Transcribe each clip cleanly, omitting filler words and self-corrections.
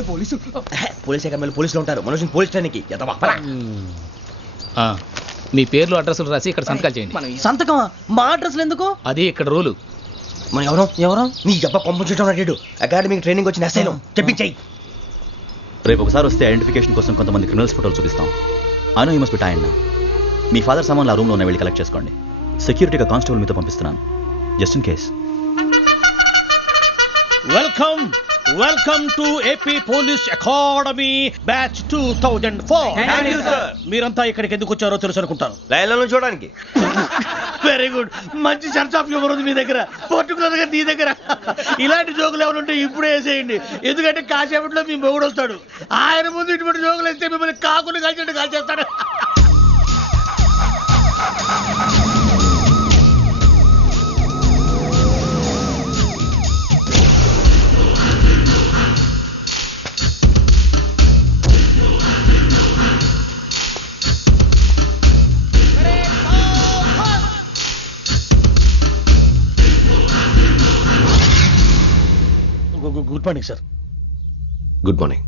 బాబాయ్ police. Police అకాడమీలో పోలీసులు ఉంటారు. మనోజ్ పోలీస్ ట్రైనింగ్కి మీ పేర్లు అడ్రస్లు రాసి ఇక్కడ సంతకాలు చేయండి. సంతకం మా అడ్రస్లు ఎందుకు? అది ఇక్కడ రూలు. మనం ఎవరో నీ అబ్బా పంపించడం అడిగాడు. అకాడమిక్ ట్రైనింగ్ వచ్చిన అసైలం చెప్పించాయి. రేపు ఒకసారి వస్తే ఐడెంటిఫికేషన్ కోసం కొంతమంది క్రిమినల్స్ ఫోటోలు చూపిస్తాం. I know you must be tired now. Me father సామాన్లు ఆ రూమ్లో ఉన్న వెళ్ళి కలెక్ట్ చేసుకోండి. సెక్యూరిటీగా కానిస్టేబుల్ మీతో పంపిస్తున్నాను, just in case. Welcome to AP police academy batch 2004. మీరంతా ఇక్కడికి ఎందుకు వచ్చారో తెలుసు అనుకుంటాను. లైన్లను చూడడానికి. Very good. మంచి సెన్స్ ఆఫ్ హ్యూమర్ ఉంది మీ దగ్గర, పర్టికులర్ గా నీ దగ్గర. ఇలాంటి జోకులు ఏమైనా ఉంటే ఇప్పుడే వేసేయండి. ఎందుకంటే కాసేపట్లో మీ మొగుడు వస్తాడు. ఆయన ముందు ఇటువంటి జోకులు వేస్తే మిమ్మల్ని కాకుని కాల్చినట్టు కాల్చేస్తాడు. Good morning sir. Good morning.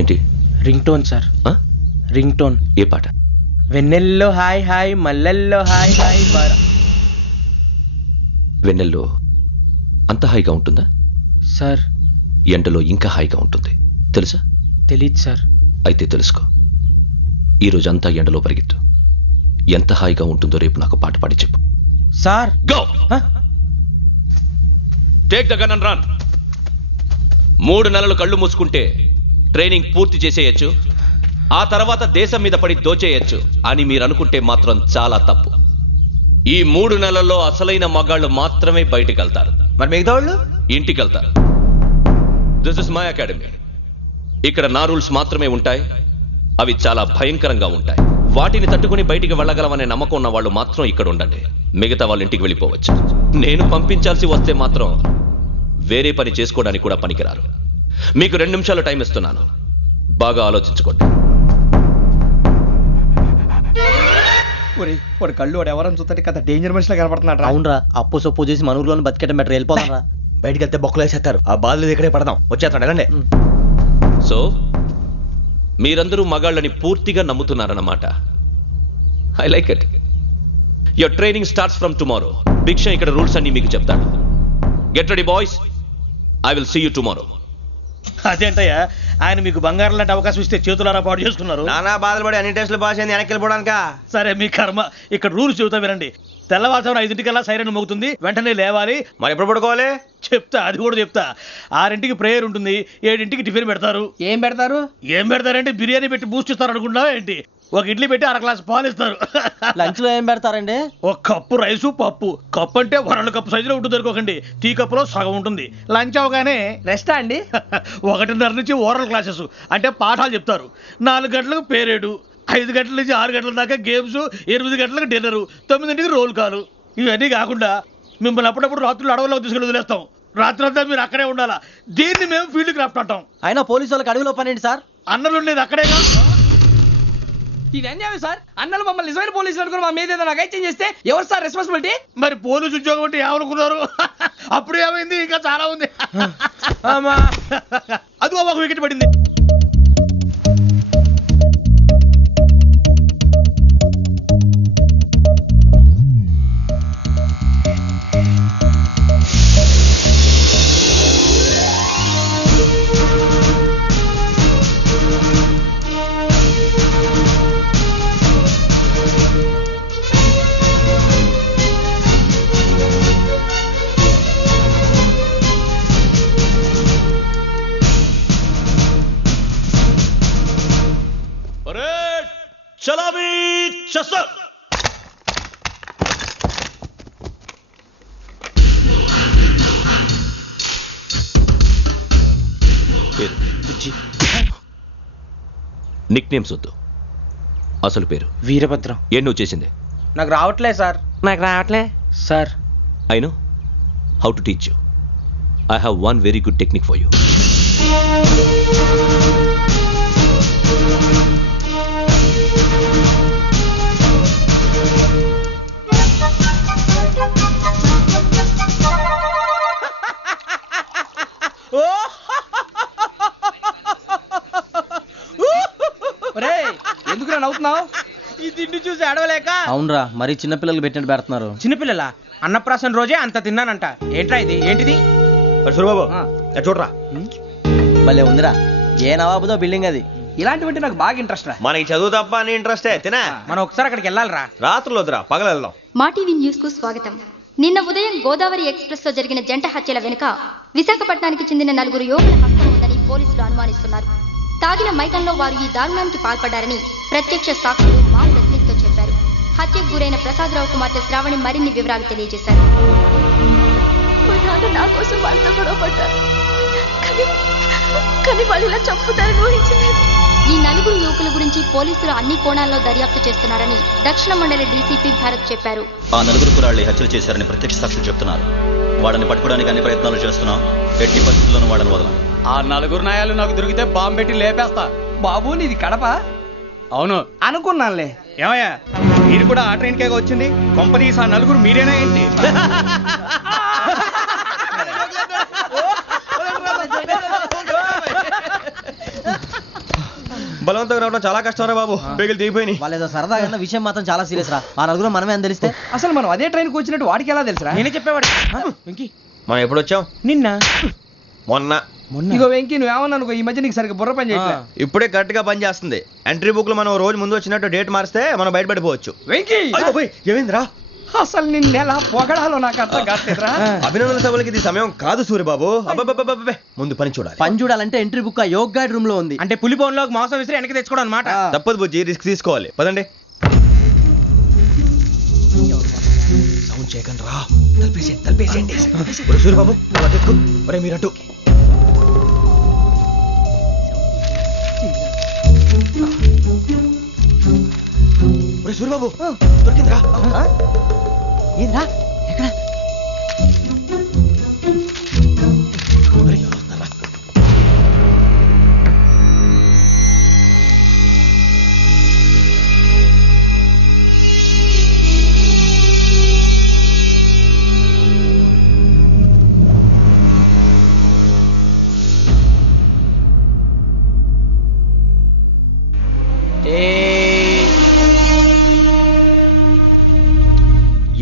ఏంటి? Ring tone sir. Ring tone. ఏ పాట? వెన్నెల్లో హాయ్ హాయ్ మల్లెల్లో హాయ్ హాయ్. వెన్నెల్లో అంత హాయిగా ఉంటుందా సార్? ఎండలో ఇంకా హాయిగా ఉంటుంది తెలుసా? తెలీదు సార్. అయితే తెలుసుకో. ఈరోజు అంతా ఎండలో పరిగెత్తు. ఎంత హాయిగా ఉంటుందో రేపు నాకు పాట పాడి చెప్పు. Sir go. Take the gun and run. 3 నెలలు కళ్ళు మూసుకుంటే ట్రైనింగ్ పూర్తి చేసేయచ్చు, ఆ తర్వాత దేశం మీద పడి దోచేయచ్చు అని మీరు అనుకుంటే మాత్రం చాలా తప్పు. ఈ 3 నెలల్లో అసలైన మగాళ్ళు మాత్రమే బయటికి వెళ్తారు. మరి మిగతా వాళ్ళు ఇంటికి వెళ్తారు. This is my academy. ఇక్కడ నా రూల్స్ మాత్రమే ఉంటాయి. అవి చాలా భయంకరంగా ఉంటాయి. వాటిని తట్టుకుని బయటికి వెళ్ళగలమనే నమ్మకం ఉన్న వాళ్ళు మాత్రం ఇక్కడ ఉండండి. మిగతా వాళ్ళు ఇంటికి వెళ్ళిపోవచ్చు. నేను పంపించాల్సి వస్తే మాత్రం వేరే పని చేసుకోవడానికి కూడా పనికిరారు. మీకు 2 నిమిషాలు టైం ఇస్తున్నాను, బాగా ఆలోచించుకోండి. వాడు కళ్ళు వాడు ఎవరని చూస్తే కదా డేంజర్ మనిషిలో కనపడుతున్నాడు. అవునరా, అప్పు సొప్పు చేసి మన ఊర్లో బతికేట బెటర్. వెళ్ళిపోతారా? బయటికి వెళ్తే బొక్కలు వేసేస్తారు. ఆ బాధలు ఇక్కడే పడదాం. వచ్చేస్తాడు వెళ్ళండి. సో మీరందరూ మగాళ్ళని పూర్తిగా నమ్ముతున్నారన్నమాట. I like it. Your training starts from tomorrow. Bhiksha ఇక్కడ రూల్స్ అన్ని మీకు చెప్తాడు. Get ready boys. I will see you tomorrow. అదేంటయ్యా, ఆయన మీకు బంగారం లాంటి అవకాశం ఇస్తే చేతులారా పాటు చేసుకున్నారు. నానా బాధలు పడి అన్ని టెస్టులు పాస్ అయింది, వెనక్కి వెళ్ళిపోవడానికా? సరే మీ కర్మ. ఇక్కడ రూల్స్ చెబుతా వినండి. తెల్లవారుజామున 5 సైరన్ మోగుతుంది, వెంటనే లేవాలి. మరి ఎప్పుడు పడుకోవాలి? చెప్తా, అది కూడా చెప్తా. 6 ప్రేయర్ ఉంటుంది, 7 టిఫిన్ పెడతారు. ఏం పెడతారు? ఏం పెడతారంటే బిర్యానీ పెట్టి బూస్ట్ ఇస్తారు అనుకుంటున్నావా ఏంటి? ఒక ఇడ్లీ పెట్టి 1 గ్లాస్ పాలు ఇస్తారు. లంచ్ లో ఏం పెడతారండి? ఒక కప్పు రైసు పప్పు. కప్పు అంటే 1 కప్పు సైజులో ఉంటుంది అనుకోకండి. టీ కప్పులో సగం ఉంటుంది. లంచ్ అవగానే రెస్టా అండి? 1:30 నుంచి ఓరల్ క్లాసెస్ అంటే పాఠాలు చెప్తారు. 4 గంటలకు పేరేడు, 5 గంటల నుంచి 6 గంటల దాకా గేమ్స్, 8 గంటలకు డిన్నరు, 9ంటికి రోల్ కాలు. ఇవన్నీ కాకుండా మిమ్మల్ని అప్పుడప్పుడు రాత్రులు అడవుల్లో తీసుకెళ్ళి వదిలేస్తాం. రాత్రి అంతా మీరు అక్కడే ఉండాలా. దీన్ని మేము ఫీల్డ్ క్రాఫ్ట్ అంటాం. అయినా పోలీసు వాళ్ళకి అడవిలో పని ఏంటి సార్? అన్నలు ఉండేది అక్కడేగా. ఇది అన్యాయం సార్. అన్నలు మమ్మల్ని నిజమైన పోలీసులు అనుకుని మా మీద ఏదైనా అగైత్యం చేస్తే ఎవరు సార్ రెస్పాన్సిబిలిటీ? మరి పోలీసు ఉద్యోగం అంటే ఏమనుకున్నారు? అప్పుడు ఏమైంది? ఇంకా చాలా ఉంది. అది ఒక వికెట్ పడింది. చలామీ చసర్. నిక్ నేమ్స్ వద్దు, అసలు పేరు వీరభద్రం. ఏం నువ్వు చేసింది? నాకు రావట్లే sir. Sir I know how to teach you. I have one very good technique for you. ఎందుకు నవ్వుతున్నావు? ఈ తిండి చూసి అడవలేక. అవునరా, మరీ చిన్నపిల్లలు పెట్టినట్టు పెడుతున్నారు. చిన్నపిల్లల అన్నప్రాసన రోజే అంత తిన్నానంట. ఏంట్రా ఇది? ఏంటిది? సూరిబాబు చూడరా, భలే ఉందిరా. ఏ నవాబుదో బిల్డింగ్ అది. ఇలాంటివంటే నాకు బాగా ఇంట్రెస్ట్ రా. మనకి చదువు తప్ప అని ఇంట్రెస్టే తినా. మనం ఒకసారి అక్కడికి వెళ్ళాలిరా. రాత్రులు వద్దురా, పగలు వెళ్దాం. మా టీవీ న్యూస్ కు స్వాగతం. నిన్న ఉదయం గోదావరి ఎక్స్ప్రెస్ లో జరిగిన జంట హత్యల వెనుక విశాఖపట్నానికి చెందిన 4 యువకుల హస్తం ఉందని పోలీసులు అనుమానిస్తున్నారు. తాగిన మైకంలో వారు ఈ దారుణానికి పాల్పడ్డారని ప్రత్యక్ష సాక్షులు మా ప్రతినిధితో చెప్పారు. హత్యకు గురైన ప్రసాదరావు కుమార్తె శ్రావణి మరిన్ని వివరాలు తెలియజేశారు. నా కోసం వాళ్ళతో గొడవ పడ్డారు, కానీ వాళ్ళు ఇలా చంపుతారని ఊహించలేదు. ఈ 4 యువకుల గురించి పోలీసులు అన్ని కోణాల్లో దర్యాప్తు చేస్తున్నారని దక్షిణ మండలి డీసీపీ భరత్ చెప్పారు. ఆ 4 కుర్రాళ్ళు హత్యలు చేశారని ప్రత్యక్ష సాక్షులు చెప్తున్నారు. వాళ్ళని పట్టుకోవడానికి అన్ని ప్రయత్నాలు చేస్తున్నాం. ఎట్టి పరిస్థితుల్లోనూ వాళ్ళని వదలం. ఆ 4 నాయాలు నాకు దొరికితే బాంబు పెట్టి లేపేస్తా. బాబు నీది కడప? అవును అనుకున్నానులే. ఏమయ్యా, మీరు కూడా ఆ ట్రైన్ కేగా వచ్చింది? కంపెనీస్ ఆ 4 మీరేనా ఏంటి? బలవంతంగా రావడం చాలా కష్టం రా బాబు. బేగులు దిగిపోయినాయి. వాళ్ళేదో సరదాగా అన్న విషయం మాత్రం చాలా సీరియస్ రా. ఆ 4 మనమే అని తెలిస్తే అసలు మనం అదే ట్రైన్కి వచ్చినట్టు వాడికి ఎలా తెలుసురా? నేనే చెప్పేవాడు. వెంకీ, మనం ఎప్పుడు వచ్చాం? నిన్న మొన్న. ఇగో వెంకీ, నువ్వేమన్నా అనుకో, ఈ మధ్య నీకు సరిగ్గా బుర్ర పని చేయట్లే. ఇప్పుడే కరెక్ట్ గా పని చేస్తుంది. ఎంట్రీ బుక్ లో మనం రోజు ముందు వచ్చినట్టు డేట్ మారిస్తే మనం బయటపడిపోవచ్చు. వెంకీ, ఏమైందిరా? అసలు నిన్న ఎలా పొగడాలో నాకు అర్థం కాట్లేదురా. అభినందన సభలకి ఇది సమయం కాదు సూరిబాబు. అబ్బబ్బబ్బబ్బబ్బే, ముందు పని చూడాలి. పని చూడాలంటే ఎంట్రీ బుక్ ఆ యోగ్ గైడ్ రూమ్ లో ఉంది. అంటే పులి బోన్లోకి మాంసం విసిరి వెనక్కి తెచ్చుకోవడం అనమాట. తప్పదు బుజ్జి, రిస్క్ తీసుకోవాలి. పదండి. సౌండ్ చేయకండి రా. తలపేసేయండి. సూరిబాబు నువ్వు అటు ఎక్కు. ఒరే మీరు అటు. ఒరే సూరిబాబు, దొరికిందిరా. ఏంద్రా ఎక్కడ?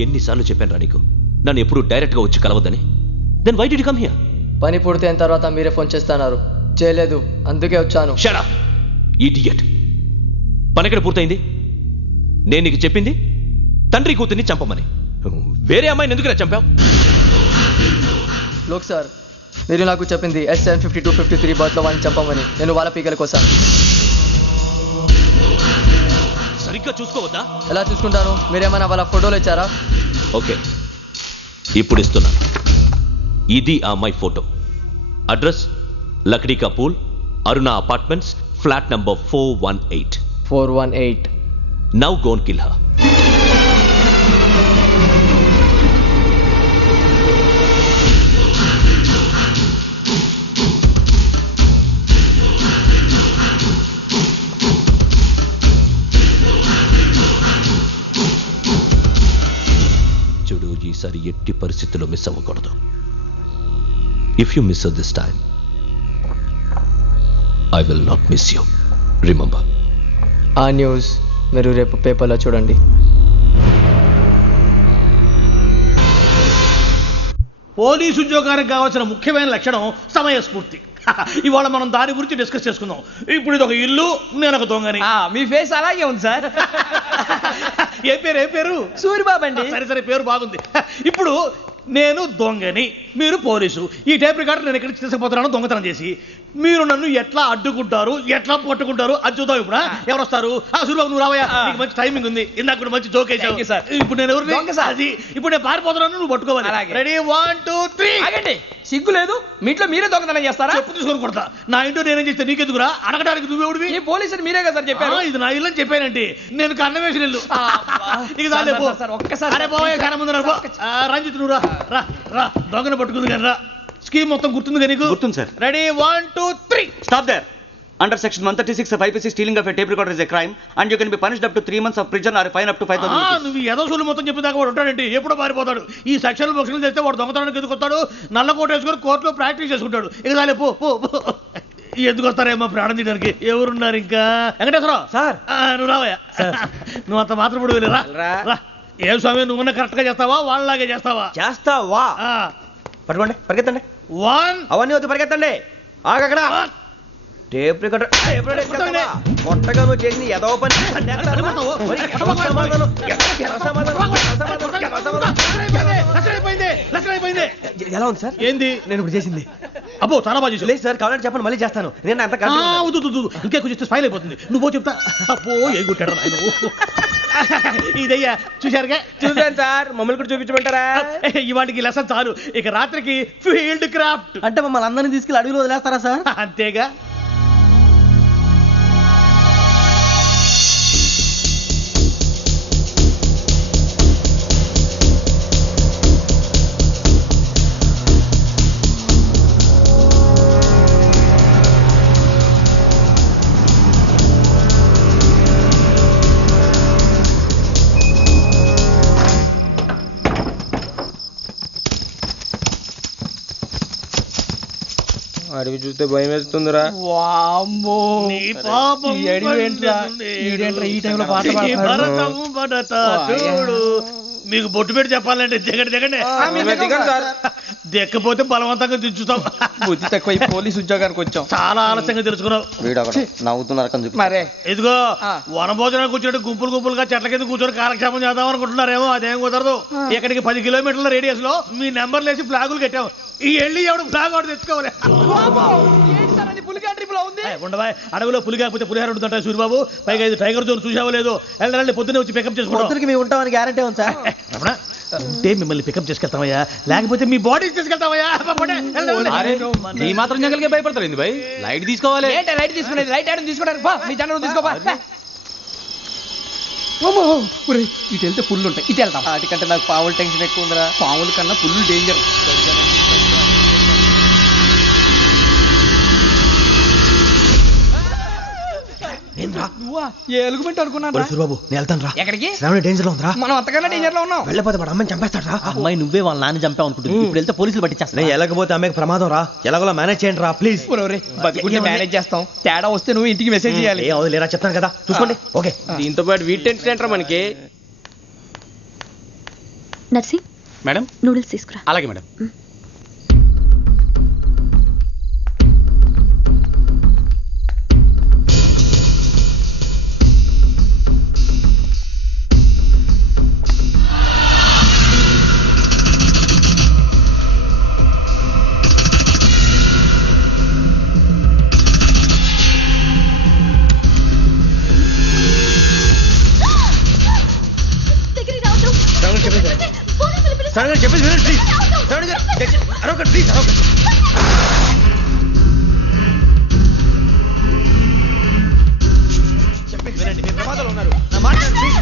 ఎన్నిసార్లు చెప్పాను రా నీకు, నన్ను ఎప్పుడు డైరెక్ట్ గా వచ్చి కలవద్దని? Then why did you come here? పని పూర్తయిన తర్వాత మీరే ఫోన్ చేస్తున్నారు. చేయలేదు, అందుకే వచ్చాను. Shut up idiot. పని ఎక్కడ పూర్తయింది? నేను నీకు చెప్పింది తండ్రి కూతుర్ని చంపమని. వేరే అమ్మాయిని ఎందుకు చంపావు? లోక్ సార్, మీరు నాకు చెప్పింది S75253 బర్త్లో వాడిని చంపమని. నేను వాళ్ళ పీకల కోసం. సరిగ్గా చూసుకోవద్దా? ఎలా చూసుకుంటాను? మీరేమైనా వాళ్ళ ఫోటోలు ఇచ్చారా? ఓకే, ఇప్పుడు ఇస్తున్నాను. ఇది ఆ అమ్మాయి ఫోటో. అడ్రస్ లక్డీ కా pool, Aruna apartments, flat number 418. 418. Now go and kill her. ఈసారి ఎట్టి పరిస్థితుల్లో మిస్ అవ్వకూడదు. If you miss this time, I will not miss you. Remember. ఆ న్యూస్ మీరు రేపు పేపర్లో చూడండి. పోలీసు ఉద్యోగానికి కావాల్సిన ముఖ్యమైన లక్షణం సమయస్ఫూర్తి. ఇవాళ మనం దాని గురించి డిస్కస్ చేసుకుందాం. ఇప్పుడు ఇది ఒక ఇల్లు, నేను ఒక దొంగని. మీ ఫేస్ అలాగే ఉంది సార్. ఏ పేరు? సూరిబాబు అండి. సరే, పేరు బాగుంది. ఇప్పుడు నేను దొంగని, మీరు పోలీసు. ఈ టైప్ రికార్డు నేను ఎక్కడికి తీసుకుపోతున్నాను దొంగతనం చేసి. మీరు నన్ను ఎట్లా అడ్డుకుంటారు, ఎట్లా పట్టుకుంటారు అది చూద్దాం. ఇప్పుడు ఎవరు వస్తారు? సూరిబాబు నువ్వు రావయ్యా, నీకు మంచి టైమింగ్ ఉంది. ఇందాక కూడా మంచి జోక్ వేసావు సార్. ఇప్పుడు నేను ఎవరు? ఇప్పుడు నేను పారిపోతున్నాను, నువ్వు పట్టుకోవాలి. రెడీ 1 2 3. ఆగండి సిగ్గు లేదు మీ ఇంట్లో మీరే దొంగతనం చేస్తారా? చెప్పు తీసుకొని కొడతా. నా ఇంట్లో నేనేం చేస్తే నీకెందుకురా? అడగడానికి నువ్వెవడివి? ఈ పోలీసులు మీరే కదా సార్ చెప్పారు. ఇది నా ఇల్లు అని చెప్పానంటే నేను కన్న వేసిన ఇల్లు. ఇక చాలే పో. ఒక్కసారి అరే పోయే కన్న ముందు రా. రంజిత్ నువ్వు రా రా రా. దొంగను పట్టుకుంది కానీ రా. స్కీమ్ మొత్తం గుర్తుంది కానీ నీకు? గుర్తుంది sir. Ready 1 2 3 Stop there. Under section 136 of IPC, stealing of a tape recorder is a crime, and you can be punished up to 3 months of prison or a fine up to 5,000 rupees. నువ్వు ఏదో సొల్లు మొత్తం చెప్పేదాకా వాడు ఉంటాడంటే ఎప్పుడో పారిపోతాడు. ఈ సెక్షన్లు బొక్షన్లు చేస్తే వాడు దొంగతనానికి ఎందుకు వస్తాడు? నల్ల కోట వేసుకొని కోర్టులో ప్రాక్టీస్ చేసుకుంటాడు. ఇక చాలే పో పో పో. ఎందుకు వస్తారేమో ప్రాణం తీయడానికి? ఎవరున్నారు ఇంకా? వెంకటేశ్వరరావు సార్, నువ్వు రావయ్యా. నువ్వు అంత మాత్రం ఇప్పుడు వెళ్ళి రా రా. ఏం స్వామి, నువ్వున్న కరెక్ట్ గా చేస్తావా వాళ్ళలాగే చేస్తావా? చేస్తావా? పట్టుకోండి, పరిగెత్తండి. 1 అవన్నీ వద్దు, పరిగెత్తండి. ఆగక్కడ టేప్ రికార్డర్ కొట్టగా నువ్వు చేసింది ఏదో పని. ఎలా ఉంది సార్? ఏంది నేను ఇప్పుడు చేసింది? అబ్బో చాలా బాగా చేసావు. లేదు సార్, కావాలంటే చెప్పండి, మళ్ళీ చేస్తాను. నేను అంత ఇంకే కొంచెం స్మైల్ అయిపోతుంది. నువ్వు చెప్తా. అబ్బో ఏ కొట్టాడు ఆయన. ఇదయ్యా చూశారుగా? చూసాను సార్, మమ్మల్ని కూడా చూపించమంటారా? ఇవాటికి లెసన్ చాలు. ఇక రాత్రికి ఫీల్డ్ క్రాఫ్ట్. అంటే మమ్మల్ని అందరినీ తీసుకెళ్ళి అడుగులు వదిలేస్తారా సార్? అంతేగా. అడవి చూస్తే భయం వేస్తుందిరా. నీ పాపం ఈ టైంలో పాట ఈ భరతము భరత చూడు. మీకు బొట్టు పెట్టి చెప్పాలంటే దిగండి దిగండి. దిక్కపోతే బలవంతంగా దించుతాం. బుద్ధి తక్కువ ఈ పోలీస్ ఉద్యోగానికి వచ్చాం. చాలా ఆలస్యంగా తెలుసుకున్నావు. నవ్వుతున్నారు. మరే ఇదిగో వనభోజనానికి కూర్చోటి గుంపులు గుంపులుగా చెట్ల కింద కూర్చొని కాలక్షేపం చేద్దాం అనుకుంటున్నారేమో. అదేం కుదరదు. ఇక్కడికి 10 కిలోమీటర్ల రేడియస్ లో మీ నెంబర్లు వేసి ఫ్లాగులు కట్టాం. ఈ వెళ్ళి ఎవడు ఫ్లాగ్ ఒకటి తెచ్చుకోవాలి. ఉండవా? అడవిలో పులి కాకపోతే పులిహార ఉంటుంటాయి సూర్యబాబు. పైగా ఇది టైగర్ జోన్ చూసావో లేదో. వెళ్ళాలి, పొద్దున్నే వచ్చి పికప్ చేసుకుంటాం. మేము ఉంటామని గ్యారంటీ ఉంది సార్. ఉంటే మిమ్మల్ని పికప్ చేసుకెళ్తామయ్యా, లేకపోతే మీ బాడీ తీసుకెళ్తామయ్యా. ఈ మాత్రం జంగల్కే భయపడతారు ఏంది భయ్? లైట్ తీసుకోవాలి. లైట్ తీసుకునేది లైట్ ఆడని తీసుకోవడానికి మీ జనరల్ తీసుకోపా. ఇటు వెళ్తే పుల్లు ఉంటాయి, ఇటు వెళ్తాం. వాటికంటే నాకు పావులు టెన్షన్ ఎక్కువ ఉందిరా. పాముల కన్నా పుల్లు డేంజర్. ఎలుగుబెట్టి అనుకున్నాను. సూర్యబాబు నేను వెళ్తాను రా. ఎక్కడికి? డేంజర్ లో ఉందిరా. మనం అంతకన్నా డేంజర్ లో ఉన్నాం. వెళ్ళపోతే వాడు అమ్మాయిని చంపేస్తాడు రా. అమ్మాయి నువ్వే వాళ్ళ నాన్న చంపావు అనుకుంటుంది. ఇప్పుడు వెళ్తే పోలీసులు పట్టించేస్తా. నేను వెళ్ళకపోతే అమ్మాయికి ప్రమాదం రా. ఎలాగోలా మేనేజ్ చేయండి రా ప్లీజ్. బతికుంటే మేనేజ్ చేస్తాం. తేడా వస్తే నువ్వు ఇంటికి మెసేజ్ చేయాలి. లేరా చెప్తాను కదా, చూసుకోండి. ఓకే. దీంతో పాటు వీటి టెన్షన్ ఏంట్రా మనకి? నర్సి మేడం నూడిల్స్ తీసుకురా. అలాగే మేడం. చెప్పేసి వినండి ప్లీజ్. అరొకటి ప్లీజ్, అరొకటి. చెప్పేసి వినండి, మీరు ప్రమాదంలో ఉన్నారు. నా మాట ప్లీజ్.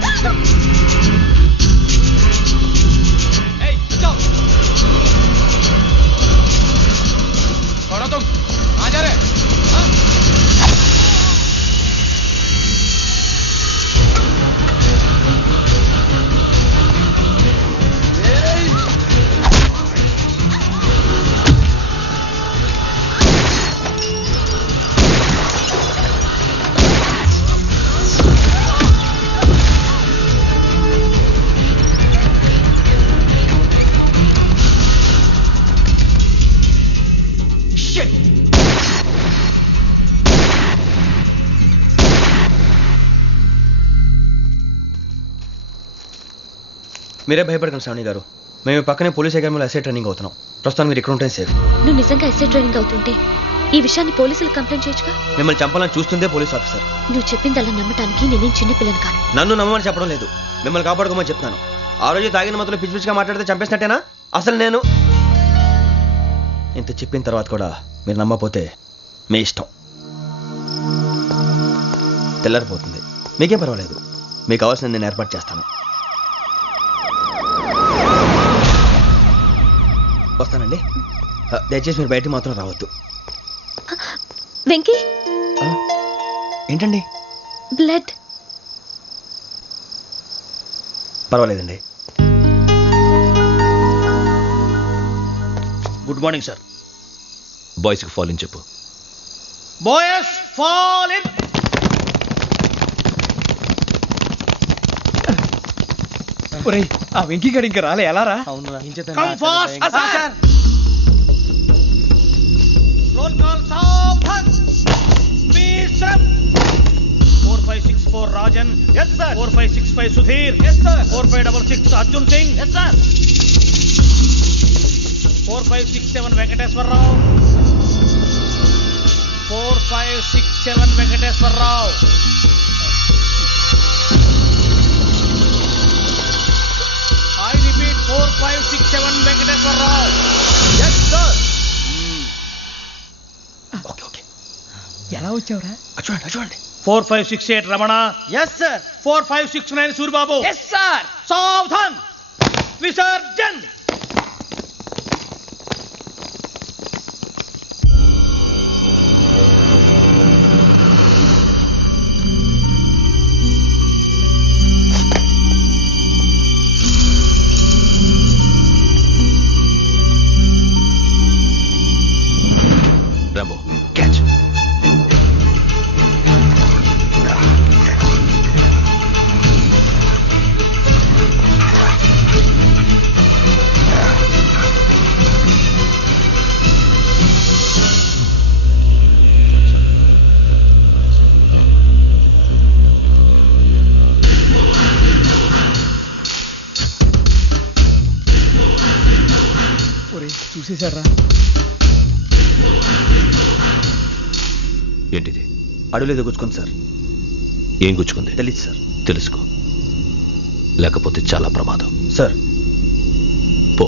మీరే భయపడకండి శ్రావణి గారు. మేము పక్కనే పోలీస్ అకాడమీలో ఎస్ఐ ట్రైనింగ్ అవుతున్నాం. ప్రస్తుతానికి మీరు ఇక్కడ ఉంటే సేఫ్. నువ్వు నిజంగా ఎస్ఐ ట్రైనింగ్ అవుతుంటే ఈ విషయాన్ని పోలీసులకు కంప్లైంట్ చేయొచ్చుగా. మిమ్మల్ని చంపాలని చూస్తుందే పోలీస్ ఆఫీసర్. నువ్వు చెప్పిందల్లా నమ్మటానికి నేనేం చిన్నపిల్లని కాను. నన్ను నమ్మమని చెప్పడం లేదు, మిమ్మల్ని కాపాడుకోమని చెప్తాను. ఆ రోజు తాగిన మొత్తం పిచ్చి పిచ్చిగా మాట్లాడితే చంపేసినట్టేనా? అసలు నేను ఇంత చెప్పిన తర్వాత కూడా మీరు నమ్మకపోతే మీ ఇష్టం. తెల్లారిపోతుంది, మీకేం పర్వాలేదు. మీకు కావాల్సిన నేను ఏర్పాటు చేస్తాను. వస్తానండి. దయచేసి మీరు బయటికి మాత్రం రావద్దు. వెంకీ, ఏంటండి? బ్లడ్. పర్వాలేదండి. Good morning sir. బాయ్స్కి ఫాల్ ఇన్ చెప్పు. Boys fall in. ఒరేయ్, ఆ వెంకీ గడి ఇంకా రాలే, ఎలా రా? Come fast sir. Roll call సావధాన్. విశ్రమ్. 4564 Rajan. yes sir. 4565 Sudheer. yes sir. 4566 Arjun Singh. yes sir. 4567 Venkateswararao. 4567 Venkateswararao. I repeat 4567 Venkateswararao. yes sir. Okay okay. ఎలా వచ్చావురా? చూడండి చూడండి. 4568 Ramana. yes sir. 4569 Suribabu. Yes sir. సావధాన్. విసర్జన్. Rambo catch. ఒరేయ్, చూసేశాడ్రా. ఏంటిది? అడుగులేదు గుచ్చుకుంది సార్. ఏం గుచ్చుకుంది? తెలీదు సార్. తెలుసుకో, లేకపోతే చాలా ప్రమాదం. సార్ పో.